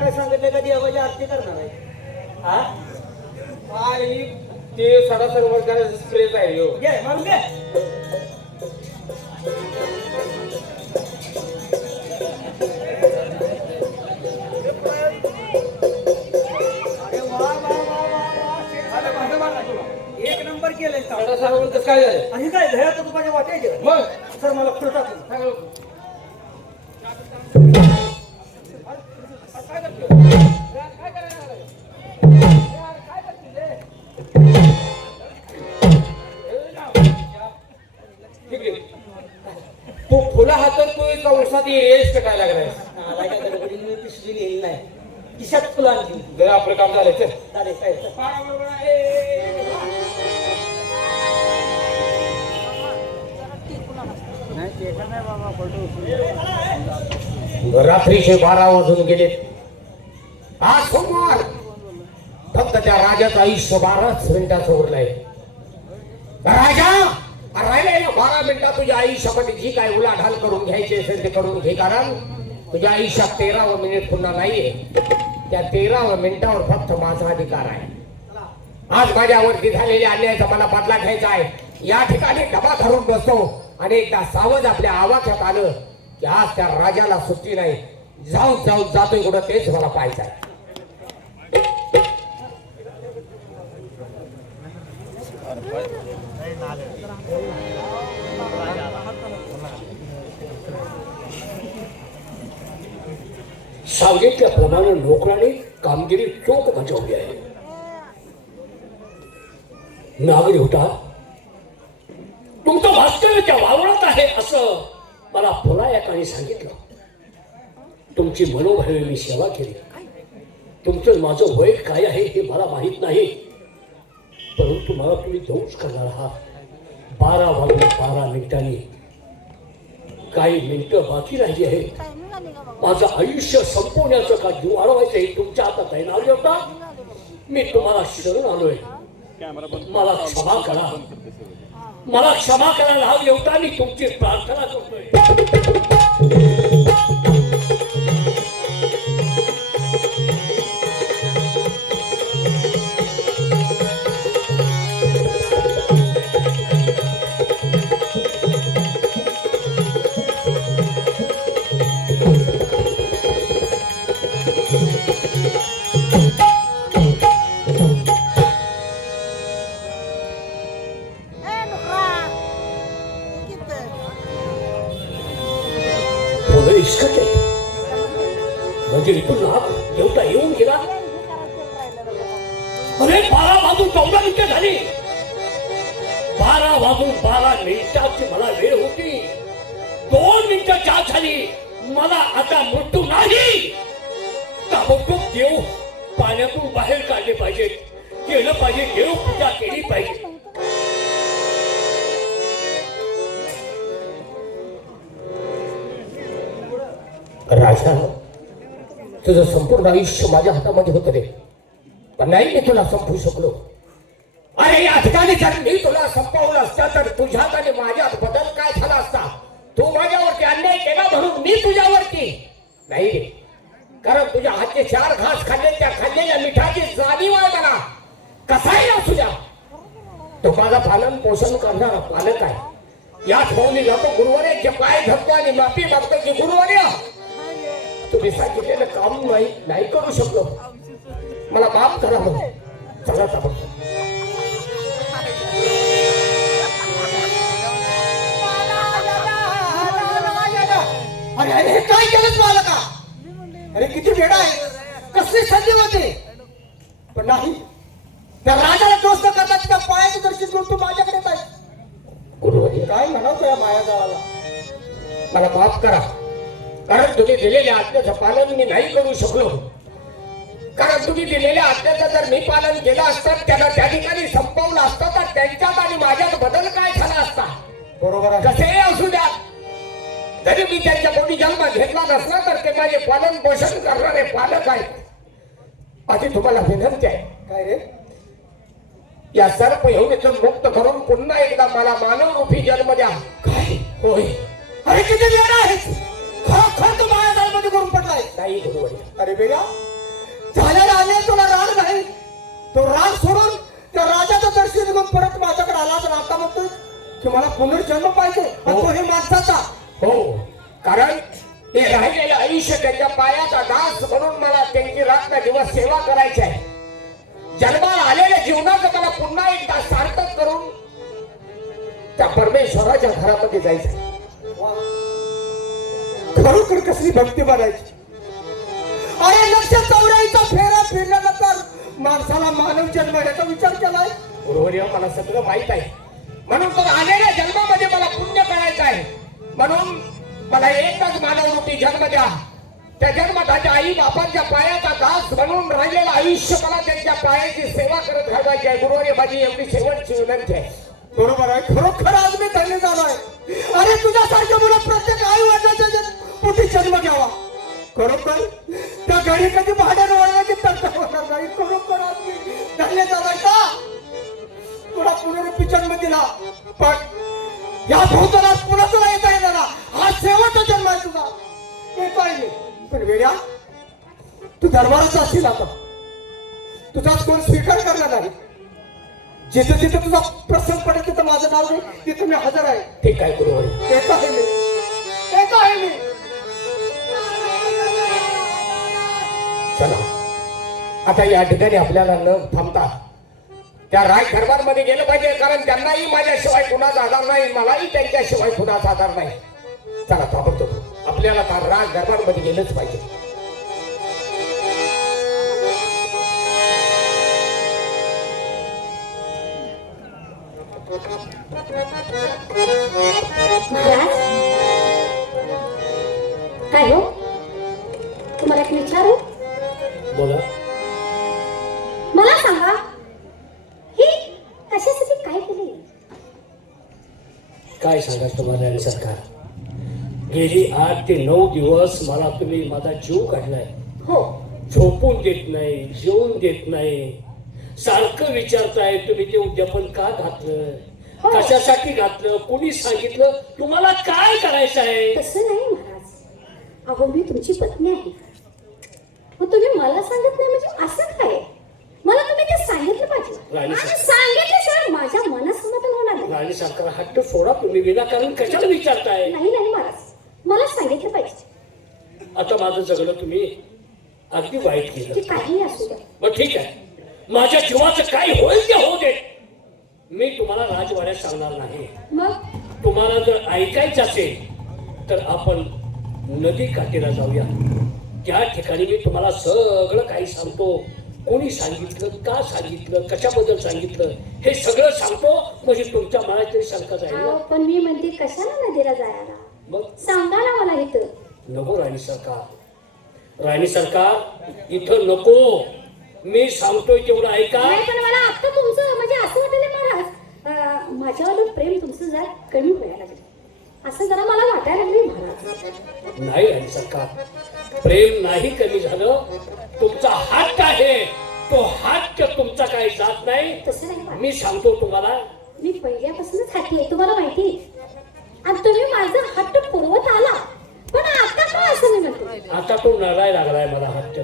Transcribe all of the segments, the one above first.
काय सांगितलं का देवाची आरती करणार आहे? हा आणि ते सरासर वर्गाचा स्प्रेच आहे हो. घे मारून घे. अरे वा वा वा वा वा. एक नंबर केलंय सरासर वर्ग काय झालं आणि काय घरात तुपाच्या वाटायचे मग सर मला फुल टाकून काय तू फुला हातात तू एका उसात रेस पेटायला लागलाय. आला काय गडबडीने पिशवी लिहिली नाही खिशात फुलं आणली जर आपलं काम झालं चल. चालेल काय रात्रीचे 12 वाजून गेले. आज सोमवार फक्त त्या राजाचं आयुष्य 12च मिनिटाचं उरलंय. राजा राहिलेल्या 12 मिनिटात तुझ्या आयुष्यामध्ये जी काय उलाढाल करून घ्यायची असेल ते करून घे. कारण तुझ्या आयुष्यात 13वं मिनिट पुन्हा नाहीये. त्या 13व्या मिनिटावर फक्त माझा अधिकार आहे. आज माझ्यावरती झालेल्या अन्यायाचा मला बदला घ्यायचा आहे. या ठिकाणी डबा धरून बसतो आणि एकदा सावध आपल्या आवाक्यात आलं की आज त्या राजाला सुट्टी नाही. जाऊन जातोय कुठं तेच मला पाहायचं आहे. सांगितल्याप्रमाणे नोकराने कामगिरी चोख बजावली आहे. नागरी होता तुमचं वास्तव्य त्या वावरात आहे असं मला फुलायकाने सांगितलं. तुमची मनोभावे मी सेवा केली. तुमचं माझं वय काय आहे हे मला माहित नाही, परंतु मला तुम्ही दंश करणार आहात. 12 वाजून 12 मिनिटांनी काही मिनिटं बाकी राहिली आहेत. माझं आयुष्य संपवण्याचं का जीव वाढवायचं हे तुमच्या हातात आहे. नाव होता मी तुम्हाला शरण आलोय. मला क्षमा करा, मला क्षमा करा. नाव एवढा मी तुमची प्रार्थना करतोय. म्हणजे इथून लाभ एवढा येऊन गेला. अरे 12 वाजून 14 मिनिटं झाली. 12 वाजून 12 मिनिटाची मला वेळ होती. 2 मिनिटं जात झाली. मला आता मृत्यू नाही. ताबडतोब देव पाण्यातून बाहेर काढले पाहिजे, केलं पाहिजे, देव पूजा केली पाहिजे. राजा तुझं संपूर्ण आयुष्य माझ्या हातामध्ये होतं रे, पण नाही मी तुला संपवू शकलो. अरे या ठिकाणी जर मी तुला संपवलं असतं तर तुझ्यात आणि माझ्यात बदल काय झाला असता. तू माझ्यावरती अन्याय केला म्हणून मी तुझ्यावरती नाही रे. कारण तुझ्या हातचे 4 घास खाल्ले, त्या खाल्लेल्या मिठाची जाणीव आहे मला. कसाही असू द्या तो माझा पालन पोषण करणारा पालक आहे. याच भाऊनी जातो गुरुवारे पाय धरतो आणि माफी मागतो की गुरुवार्य तुम्ही सांगितलेलं काम नाही करू शकलो, मला माफ करा म्हणून. चला ताबडतोब अरे अरे हे काय केलं मला का? अरे किती वेडा आहे. कसली संधी होते पण नाही. त्या राजाला दोस्त करतात त्या पायाचं दर्शन करून तू माझ्याकडे पाहिजे. गुरुवारी काय म्हणावं या माया गावाला. मला माफ करा. कारण तुम्ही दिलेल्या आज्ञेचं पालन मी नाही करू शकलो. कारण तुम्ही दिलेल्या आज्ञेचं जर मी पालन केलं असतं, त्यांना त्या ठिकाणी संपवलं असतं तर त्यांच्यात आणि माझ्यात बदल काय झाला असता. बरोबर आहे. कसेही असू द्या, जरी मी त्यांच्या पोटी जन्म घेतला नसला तर ते माझे पालन पोषण करणारे पालक आहेत. आधी तुम्हाला विनंती आहे, काय रे? या सर्प योनीतून मुक्त करून पुन्हा एकदा मला मानव रूपी जन्म द्या. काय? होय. अरे किती वेडा आहेस. खरं तू माझ्या जाळमध्ये करून पडलाय. नाही गुरुवारी. अरे अरे बेटा, झालेला आले तुला राग नाही, तो राग सोडून त्या राजाचं दर्शन घेऊन परत माझ्याकडे आला तर आता म्हणतोय की मला पुनर्जन्म पाहिजे, आणि तो हे माणसाचा. हो, कारण ते राहिलेलं आयुष्य त्यांच्या पायाचा दास म्हणून मला त्यांची रात्र दिवस सेवा करायची आहे. जन्माला आलेल्या जीवनाचं मला पुन्हा एकदा सार्थक करून त्या परमेश्वराच्या घरामध्ये जायचं. खरोखर कसली भक्ती बनायची. अरे 184 फेरा फिरल्यानंतर माणसाला मानव जन्म याचा विचार केलाय. बरोबर आहे, मला सगळं माहित आहे. म्हणून तर आलेल्या जन्मामध्ये मला पुण्य करायचं आहे. म्हणून मला एकच मानव रूपी जन्म द्या. त्या जन्मात आई बापांच्या पायाचा दास म्हणून राहिलेलं आयुष्य मला त्यांच्या पायाची सेवा करत घालवायची आहे. गुरुवारी माझी एवढी शेवटची विनंती आहे. बरोबर आहे, खरोखर आज मी धन्य झालोय. अरे तुझ्यासारख्या मुलं प्रत्येक आई वडिलांच्या पोटी जन्म घ्यावा. खरोखर त्या घरी कधी भाड्यानं वळण्याची तर्क होणार नाही. खरोखर आज मी धन्य झालोय का तुला पुनरुपी जन्म दिला, पण या भूतलात पुन्हा तुला येता येणार. हा शेवटचा जन्म आहे तुझा, येताय मी. पण वेड्या, तू दरबाराचा असेल आता, तुझाच कोण स्वीकार करणार नाही. जिथं जिथं तुझा प्रसंग पडेल तिथं माझं नाव नाही, तिथं मी हजर आहे. ठीक आहे गुरुवारी. एक आहे मी, एक आहे मी. चला आता या ठिकाणी आपल्याला न थांबता त्या राज दरबारमध्ये गेलं पाहिजे, कारण त्यांनाही माझ्याशिवाय कुणाचा आधार नाही, मलाही त्यांच्याशिवाय कुणाचा आधार नाही. चला ताबडतोब आपल्याला त्या राज दरबारमध्ये गेलंच पाहिजे. महाराज, काय हो, तुम्हाला एक विचारू. बोला. मला सांगा, ही कशासाठी काय केली? काय सांगा तुम्हाला आणि सरकार, गेली 8 ते 9 दिवस मला तुम्ही माझा जीव काढलाय. हो, झोपून देत नाही, जेवून देत नाही, सारखं विचारताय तुम्ही ते उद्यापन का घातलं, हो. कशासाठी घातलं, कोणी सांगितलं, तुम्हाला काय करायचं आहे. तसं नाही महाराज. अहो, मी तुमची पत्नी आहे. मग तुम्ही मला सांगत नाही म्हणजे असं काय? मला तुम्ही ते सांगितलं पाहिजे. राणी आणि सांगितलं सर, माझ्या मनासमाधान होणार नाही. राणी सरकार, हट्ट सोडा तुम्ही, विनाकारण कशाला विचारताय. नाही नाही महाराज, मला सांगितलं पाहिजे. आता माझं जगणं तुम्ही अगदी वाईट की केलं. काही असू द्या. मग ठीक आहे, माझ्या जीवाचं काय होईल ते होऊ दे. मी तुम्हाला राजवाड्यात सांगणार नाही. मग तुम्हाला जर ऐकायचं असेल तर आपण नदी काठीला जाऊया. त्या ठिकाणी मी तुम्हाला सगळं काही सांगतो. कोणी सांगितलं, का सांगितलं, कशाबद्दल सांगितलं, हे सगळं सांगतो. म्हणजे तुमच्या मनात तरी शंका जाईल अहो, ना. पण मी म्हणते कशाला नदीला जायला? मग सांगा ना मला इथं. नको राणी सरकार, राणी सरकार इथं नको. मी सांगतोय तेवढं ऐका. नाही, पण मला आता तुमचं म्हणजे असं वाटलं महाराज, माझ्यावर प्रेम तुमचं जरा कमी व्हायला लागलं, असं जरा मला वाटायला लागले महाराज. नाही राणी सरकार, प्रेम नाही कमी झालं. तुमचा हट्ट आहे, तो हट्ट तुमचा काही जात नाही. तसं नाही महाराज. मी सांगतो तुम्हाला, मी पहिल्यापासूनच हट्टी आहे, तुम्हाला माहिती आहे. आणि तुम्ही माझा हट्ट पुरवत आला, पण आता का असं मी म्हणतो? आता तो नडाय लागलाय मला हट्ट.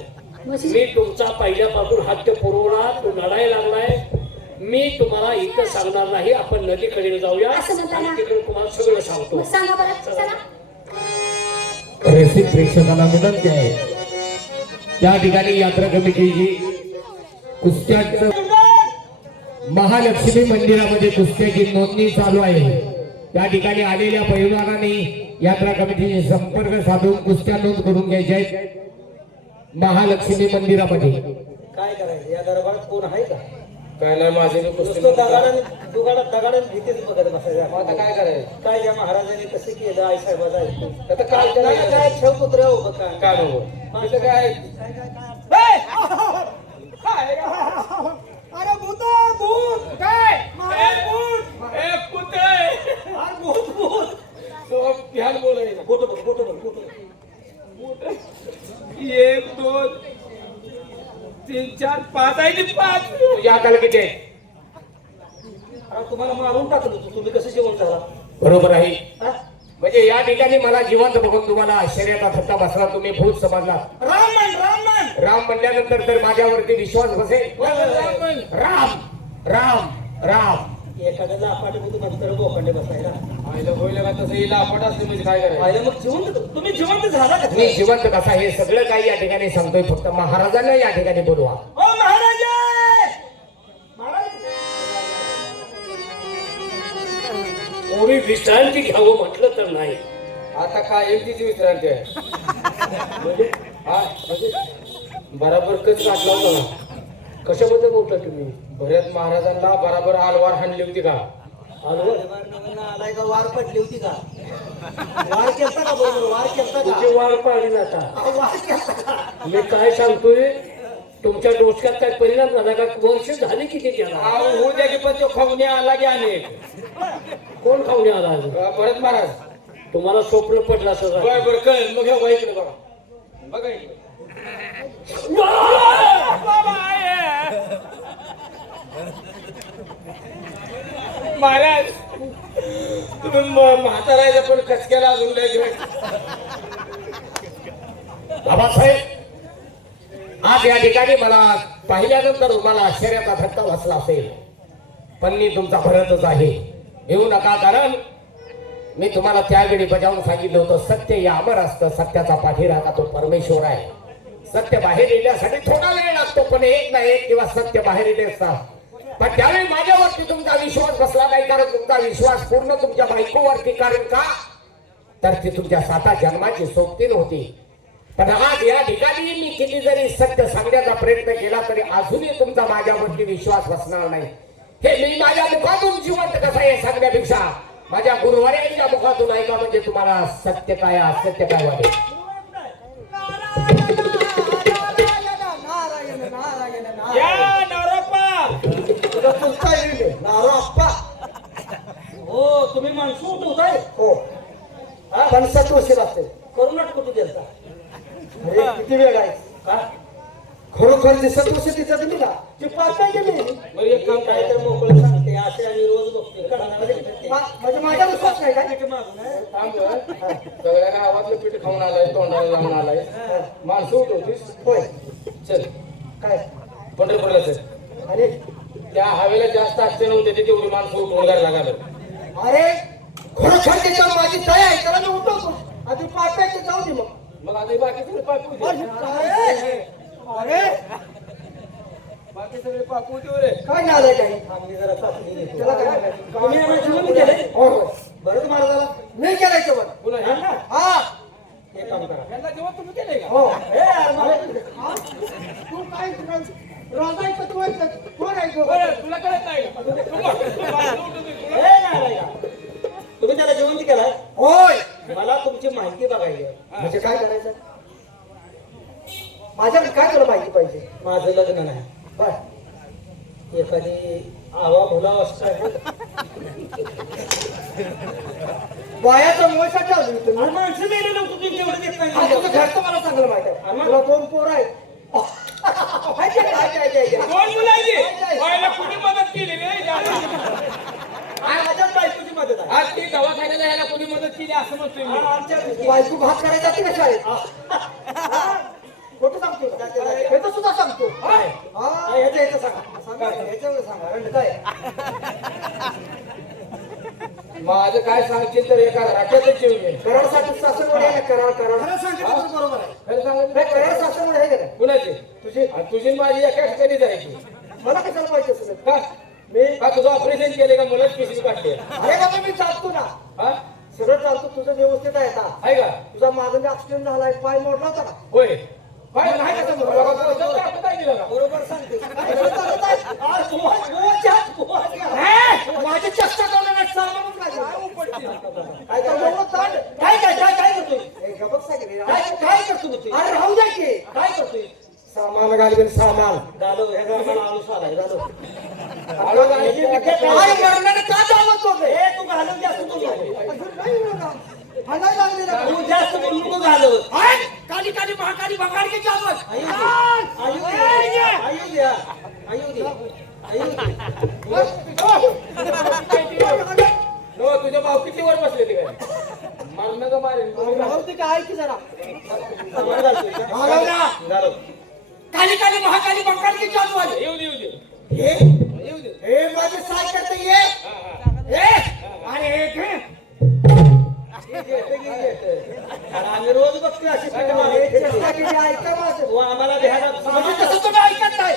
म्हणजे मी तुमचा पहिल्यापासून हट्ट पुरवणार, तो नडाय लागलाय. मी तुम्हाला इथं सांगणार नाही. आपण नदीकडे जाऊया असं म्हणता ना? आणि तिकडे तुम्हाला सगळं सांगतो. मग सांगा बरं, चला. रसिक प्रेक्षकांना विनंती आहे, त्या ठिकाणी यात्रा कमिटीची कुस्त्यांचं महालक्ष्मी मंदिरामध्ये कुस्त्याची नोंदणी चालू आहे. त्या ठिकाणी आलेल्या पैलवानांनी यात्रा कमिटीशी संपर्क साधून कुस्त्या नोंद करून घ्यायच्या आहेत महालक्ष्मी मंदिरामध्ये. काय करायचं या दरबारात कोण आहे का? काय नाही, माझे मी कुस्ती नुसतं दगाडाने भीतीच बघत बसायचं. आता काय करायचं? काय या महाराजांनी कसं केलं आई साहेबाचा आता काय करायचं? काय ठेव कुत्रे हो बघा. काय नको इथं काय अरे भूत भूत काय भूत ए कुत्रे अरे भूत भूत तो ध्यान बोलायचं. फोटो बघ फोटो बघ फोटो 1 2 3 4 5 आहे ती 5. तुझ्या हाताला किती आहे? अरे तुम्हाला मारून टाकलं होतं, तुम्ही कसं जेवण झाला? बरोबर आहे. हा? म्हणजे या ठिकाणी मला जिवंत बघून तुम्हाला आश्चर्याचा धक्का बसला, तुम्ही भूत समजला. रामन रामन राम म्हणल्यानंतर तर माझ्यावरती विश्वास बसेल. राम राम राम. एखाद्याला अपाटे तू नंतर बोकांडे बसायला आईला होईल का तसं हिला आपण असलं म्हणजे काय करायचं. पाहिलं मग जिवंत तुम्ही जिवंत झाला का मी जिवंत कसा हे सगळं काही या ठिकाणी सांगतोय. फक्त महाराजांना या ठिकाणी बोलवा. ओ महाराजा महाराज कोणी विश्रांती घ्यावं म्हटलं तर नाही. आता काय एकटीची विश्रांती आहे. म्हणजे हा म्हणजे बराबर कच काढला होता ना. कशाबद्दल बोलता तुम्ही? भरत महाराजांना बराबर आलवार हाणली होती का. आलाय का वार पडली होती का वार केलता का बरोबर वार केलता का तुझे वार पाळली जाता. वार केलता का मी काय सांगतोय, तुमच्या डोसक्यात काय परिणाम झाला का? वर्ष झाली किती त्याला? होऊ द्या की पण तो खाऊन आला की अनेक. कोण खाऊन आला अजून? भरत महाराज तुम्हाला स्वप्न पडलं असं झालं. बर बर कळ मग हे बघा इकडे बघा. बघा इकडे. महाराज तुम्ही म्हातारायचं पण खचक्याला अजून नाही घेऊन. बाबासाहेब आज या ठिकाणी मला पाहिल्यानंतर तुम्हाला आश्चर्याचा धक्का बसला असेल, पण मी तुमचा भरतच आहे. येऊ नका, कारण मी तुम्हाला त्यावेळी बजावून सांगितलं होतं, सत्य या अमर असतं. सत्याचा पाठीराखा तो परमेश्वर आहे. सत्य बाहेर येण्यासाठी थोडा वेळ लागतो, पण एक ना एक दिवस सत्य बाहेर येते असतात. पण त्यावेळी माझ्यावरती तुमचा विश्वास बसला नाही, कारण तुमचा विश्वास पूर्ण तुमच्या बायकोवरती. कारण का तर ती तुमच्या 7 जन्माची सोबतीन होती. पण आज या ठिकाणी मी किती जरी सत्य सांगण्याचा प्रयत्न केला तरी अजूनही तुमचा माझ्यावरती विश्वास बसणार नाही. हे मी माझ्या मुखातून जिवंत कसं हे सांगण्यापेक्षा माझ्या गुरुवाऱ्यांच्या मुखातून ऐका, म्हणजे तुम्हाला सत्य काय असत्य काय वाटेल. नारायण नारायण नारायण या नवरप्पा तुझा चुलता येईल नारो आप्पा. हो तुम्ही माणसं उठवताय हो. पण सत्वशील असते करुणाट कुठे गेलता. अरे किती वेळ आहे का खरोखर जी सत्वशी तिचा तुम्ही ना ती पाच नाही गेली. बरं एक काम काय काय तर मोकळं सांगते असे आम्ही रोज बघतो म्हणजे माझ्या विश्वास नाही काय थांब गं. सगळ्या गावातलं पीठ खाऊन आलाय, तोंडाला लावून आलाय. माणसं उठवतीस होय चल काय पंढरपूरला चल. अरे त्या हवेला जास्त अडचण होते ते तेवढी माणसं उठवून घायला लागलं. अरे खरोखर त्याच्यावर माझी दया आहे त्याला मी उठवतो आधी पाच जाऊ दे मग. मग आता हे बाकी सगळे पाकू दे. अरे बाकी सगळे पाकू होते रे. काय नालाय काही जरा चाचणी घेतो. त्याला काय म्हणायचं? तुम्ही आम्हाला जीवन केलंय? होय होय बरं तुम्हाला झाला मी केलाय पण पुन्हा ह्यांना? हा हे काम करा ह्यांना जेव्हा तुम्ही केलंय का? हो हे यार, हा? तू काय राजायचं तू कोण आहे तो? बरं, तुला कळत नाही का? तू माणसं उठवते तुला. हे नालाय का? तुम्ही त्याला जिवंत केलाय? होय मला तुमची माहिती बघायची आहे. म्हणजे काय करायचं माझ्याकडे काय तुला माहिती पाहिजे? माझं लग्न नाही बर एखादी आवा मुला असतो वयाचा मोसा ठेवली तुम्ही माणसं मेले नव्हतं तुम्ही तेवढं देत नाही. तुझं घरचं मला चांगलं माहिती आहे. तुला 2 पोरं आहेत. माहिती आहे, माहिती आहे, माहिती आहे. कोण मुलायची व्हायला कुणी मदत केली रे आणि माझ्याच बायकोची मदत आहे. आज ती दवाखान्याला यायला कोणी मदत केली असं म्हणतोय मी. आमच्या बायको भात करायचा ती कशा आहे खोटं सांगतो का? ह्याचं सुद्धा सांगतो ह्याचं सांगा ह्याच्यावर सांगा रंड काय माझं काय सांगशील तर एका राख्यातच जेवून येईल. कराडसाठी सासरवड आहे ना कराड खरं सांगितलं बरोबर आहे. खरं सांगत नाही, कराड सासरवड आहे का नाही? कुणाची? तुझी आणि तुझी आणि माझी एका ठिकाणी जायची मला कशाला पाहिजे असेल का? मी का तुझं ऑपरेशन केले का मलाच पिशवी काढली अरे बाबा मी चालतो ना हा सगळं चालतो तुझं व्यवस्थित आहे का? आहे का? तुझा माझा ऍक्सिडेंट झालाय पाय मोडला होता का? होय पाय नाही का समोर? बरोबर सांगते आज माझी चेष्टा करणार काय करतोय? काय करतो तू? अरे राहू द्या की काय करतोय? सामान घालवेन सामान घालव ह्या घराला आळूस आलाय घालव अरे मरणाने का जावत होते? हे तू घालव जास्त तू तू जास्त बोलू नको घालव काली काली महाकाली भगाडीची आवाज नो तुझ्या भाऊ किती वर बसले ते काय मारणं का मारेल? काय की जरा काली काली महाकाली बंगाल की जादू आली येऊ दे येऊ दे हे येऊ दे हे माझे साय करते ये हे अरे हे घे आम्ही रोज बघतोय अशी पीठ मागे. चेष्टा केली ऐका माझं व आम्हाला भ्यायला म्हणजे कसं तुम्ही ऐकत नाही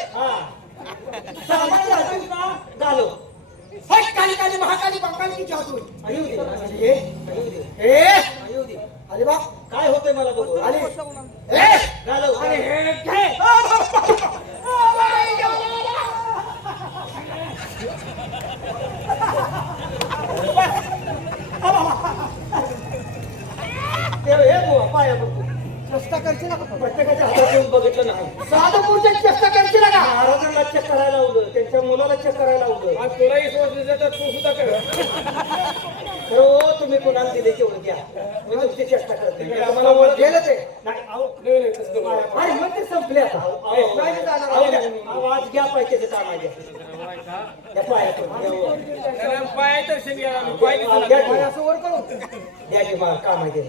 सामान घालतोय का? घालो. हट काली काली महाकाली बंगाल की जादू येऊ दे. हे हे येऊ दे. अरे बा काय होतंय मला बघू. अरे हे घालो. अरे हे घे ते हे बुवा, पाया बघतो. चेष्टा करशील ना प्रत्येकाच्या हातात येऊन बघितलं नाही. साधं पुरुषाची चेष्टा करशील का महाराजांना चेक करायला लावलं, त्यांच्या मुलाला चेक करायला लावलं. आज तुलाही सोच तर तू सुद्धा कर हो, तुम्ही कोणाला दिले तेवढं द्या. मी तुमची चेष्टा करते. मी तुम्हाला ओळख गेलं ते नाही. अहो, नाही नाही तसं नको. अरे मग ते संपले आता अहो, नाही जाणार. आवाज घ्या पाहिजे कामा द्या. त्या पायातून द्या. त्याला पाय तर शेंग घ्या आम्ही. पाय दिसला द्या नाही. की. असं वर करू द्या की मला कामा द्या.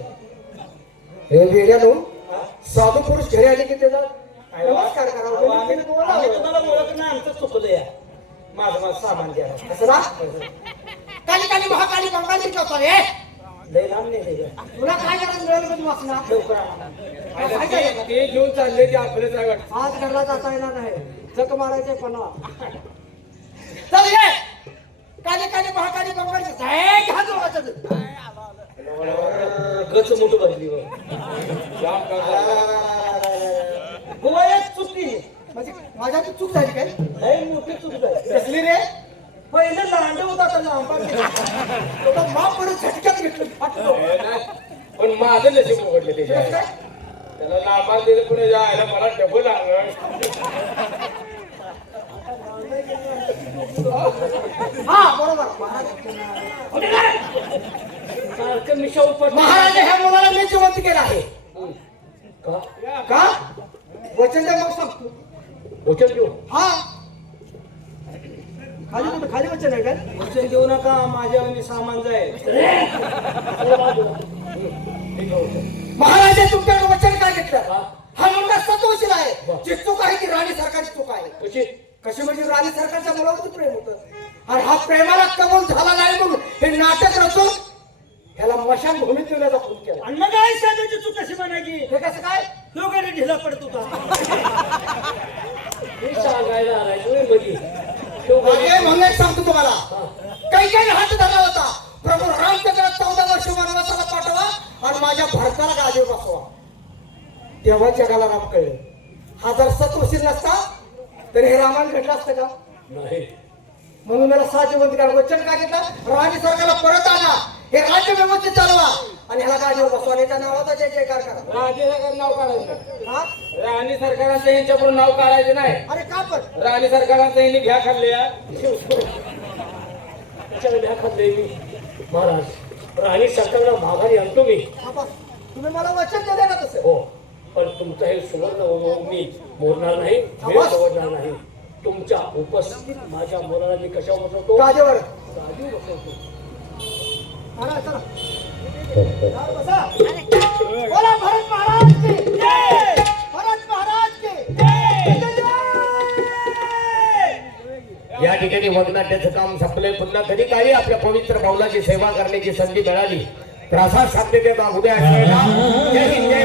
हे वेड्यानो हा? साधू पुरुष घरी आले की त्याचा अहो, नमस्कार अहो, करावा आम्ही तुम्हाला ओळख नाही, आमचं चुकलं या. माझं सामान द्या. असं ना काली काली महाकाली बंगाली जातो रे लय लांब नाही लय. तुला काय करायचं मिळालं कधी वाचणार लवकर आणा. ते घेऊन चालले ते आपल्याच आहे वाटतं. आज घरला जाता येणार नाही जग मारायचे पन्हा चल ये काली काली महाकाली बंगाली घ्या दोघांचं. गच मोठं बसली हो. जाम काम झालं. बुवा, एक चुकी म्हणजे माझ्या चूक झाली काय लय मोठी चूक झाली. कसली रे पहिलं लांड होता आता लांबा गेला. तो माप परत झटक्यात घेतलं फाटलो हे नाही. पण माझं नशीब उघडलं त्याच्या त्याला लांबा दिलं पुढे जायला मला डबल आणलं. हा बरोबर सारखं मिशा उपट महाराज ह्या मुलाला मी जिवंत केलं आहे का का वचन द्या मग सांगतो वचन देऊ हा खाली कुठं खाली वचन आहे काय वचन देऊ नका, माझ्या मी सामान जाईल. महाराज तुमच्याकडे वचन काय घेतलं हा मुलगा सतोशील आहे जी चूक आहे ती राणी सरकारची चूक आहे कशी कशी म्हणजे राणी सरकारच्या मुलावरती प्रेम होतं आणि हा प्रेमाला कबूल झाला नाही म्हणून हे नाटक रचून ह्याला मशान भूमीत नेण्याचा खून केला आणि मग आई साहेबांची चूक कशी म्हणायची? हे कसं काय दोघांनी ढिला पडत होता. मी सांगायला आलाय तुम्ही बघी मागे म्हणून एक सांगतो तुम्हाला काही काही हात धरला होता प्रभू रामचंद्र 14 वर्ष वनवासाला पाठवा आणि माझ्या भारताला गादीवर बसवा तेव्हा जगाला राम कळले हा जर सत्वशील नसता तर हे रामायण घडलं असतं का नाही म्हणून मला साजिवंत करा वचन काय घेतलं राणी सरकारला परत आणा हे राज्य व्यवस्थित चालवा आणि ह्याला गादीवर बसवा आणि त्या नावाचा जय जयकार करा राजे सरकार नाव काढायचं. हा राणी सरकारांचं यांच्याकडून नाव काढायचं नाही. अरे का पण राणी सरकारांचं यांनी घ्या खाल्ल्या. त्याच्याला द्या खाल्ले मी महाराज राणी सरकारला माघारी आणतो मी बाबा, तुम्ही मला वचन दिले ना तसं हो पण तुमचं हे सुवर्ण मी मोडणार नाही वेळ सोडणार नाही तुमच्या उपस्थितीत माझ्या मुलाला मी कशावर बसवतो गादीवर गादीवर बसवतो चला, चला. जाऊ बसा. बोला भरत महाराज की जय! भरत महाराज की जय! या ठिकाणी वगनाट्याचं काम संपलंय पुन्हा कधी काही आपल्या पवित्र भाऊलाची सेवा करण्याची संधी मिळाली प्रसाद शांततेचा उद्या असलेला जय हिंद जय